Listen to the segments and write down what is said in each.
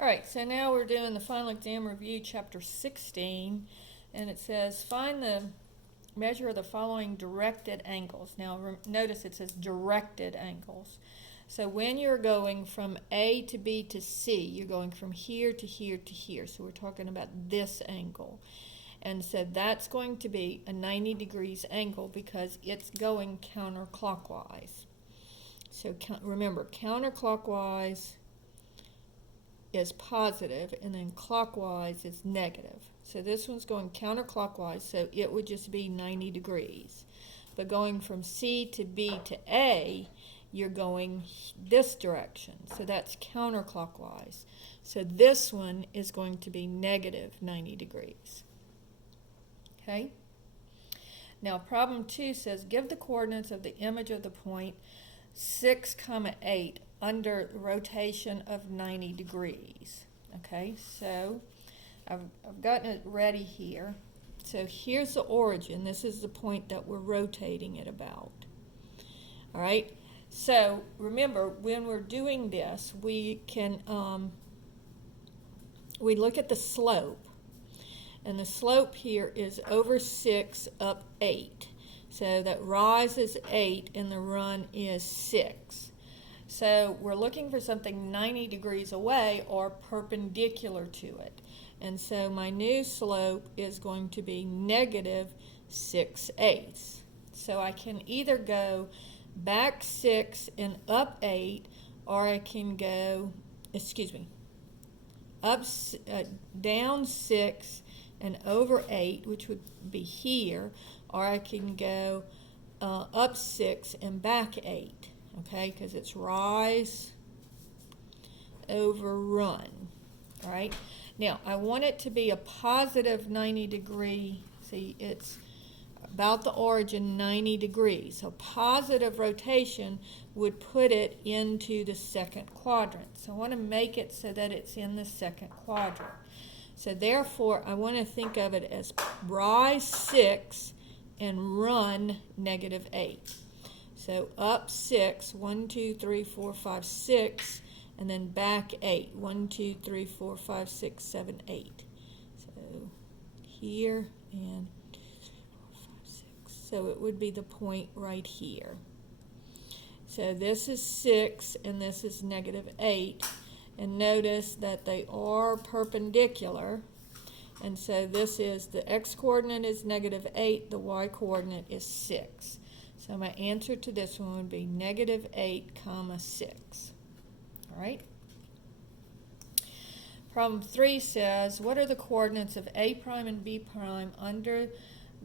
All right, so now we're doing the final exam review, chapter 16, and it says find the measure of the following directed angles. Now notice it says directed angles. So when you're going from A to B to C, you're going from here to here to here. So we're talking about this angle. And so that's going to be a 90 degrees angle because it's going counterclockwise. So remember, counterclockwise is positive and then clockwise is negative. So this one's going counterclockwise, so it would just be 90 degrees. But going from C to B to A, you're going this direction, so that's counterclockwise. So this one is going to be negative 90 degrees. Okay? Now problem 2 says give the coordinates of the image of the point 6, 8 under rotation of 90 degrees. Okay, so I've gotten it ready here. So here's the origin. This is the point that we're rotating it about. All right, so remember when we're doing this, we can we look at the slope, and the slope here is over 6 up 8. So that rise is 8 and the run is 6. So we're looking for something 90 degrees away or perpendicular to it. And so my new slope is going to be negative 6/8. So I can either go back 6 and up 8, or I can go, up, down 6 and over 8, which would be here, or I can go up 6 and back 8. Okay, because it's rise over run. All right, now I want it to be a positive 90 degree. See, it's about the origin 90 degrees. So positive rotation would put it into the second quadrant. So I want to make it so that it's in the second quadrant. So therefore, I want to think of it as rise 6 and run negative 8. So up 6, 1, 2, 3, 4, 5, 6, and then back 8, 1, 2, 3, 4, 5, 6, 7, 8. So here and 2, 3, 4, 5, 6. So it would be the point right here. So this is 6 and this is negative 8. And notice that they are perpendicular. And so this is the x-coordinate is negative 8, the y-coordinate is 6. So my answer to this one would be negative 8, 6. All right? Problem 3 says, what are the coordinates of A prime and B prime under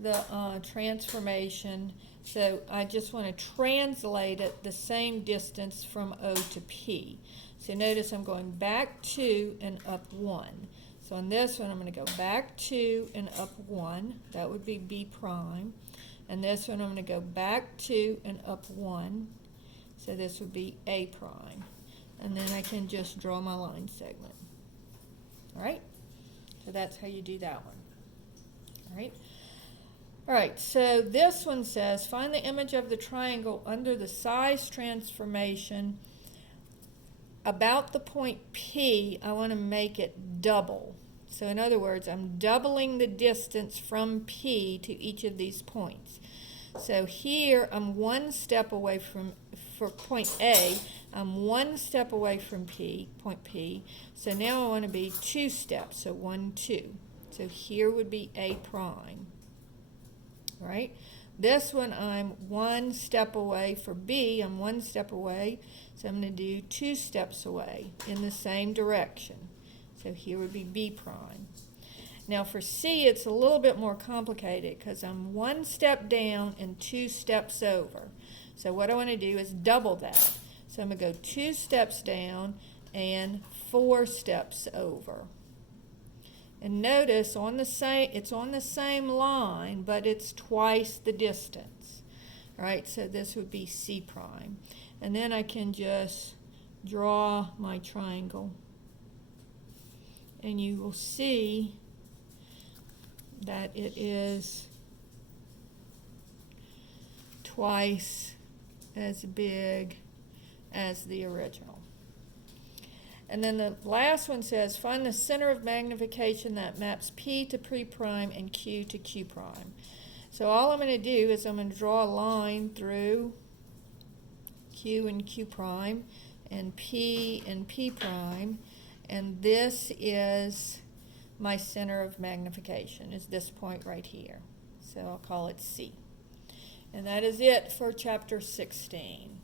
the transformation? So I just want to translate it the same distance from O to P. So notice I'm going back 2 and up 1. So on this one, I'm going to go back 2 and up 1. That would be B prime. And this one, I'm going to go back 2 and up 1. So this would be A prime. And then I can just draw my line segment. All right? So that's how you do that one. All right? All right, so this one says, find the image of the triangle under the size transformation. About the point P, I want to make it double. So in other words, I'm doubling the distance from P to each of these points. So here I'm one step away for point A, I'm one step away from P, point P. So now I want to be 2 steps, so 1, 2. So here would be A prime. All right? This one I'm 1 step away. For B, I'm 1 step away. So I'm going to do 2 steps away in the same direction. So here would be B prime. Now for C, it's a little bit more complicated because I'm 1 step down and 2 steps over. So what I want to do is double that. So I'm going to go 2 steps down and 4 steps over. And notice on the same, it's on the same line, but it's twice the distance. All right, so this would be C prime. And then I can just draw my triangle. And you will see that it is twice as big as the original. And then the last one says, find the center of magnification that maps P to P prime and Q to Q prime. So all I'm going to do is I'm going to draw a line through Q and Q prime and P prime, and this is my center of magnification, is this point right here. So I'll call it C. And that is it for chapter 16.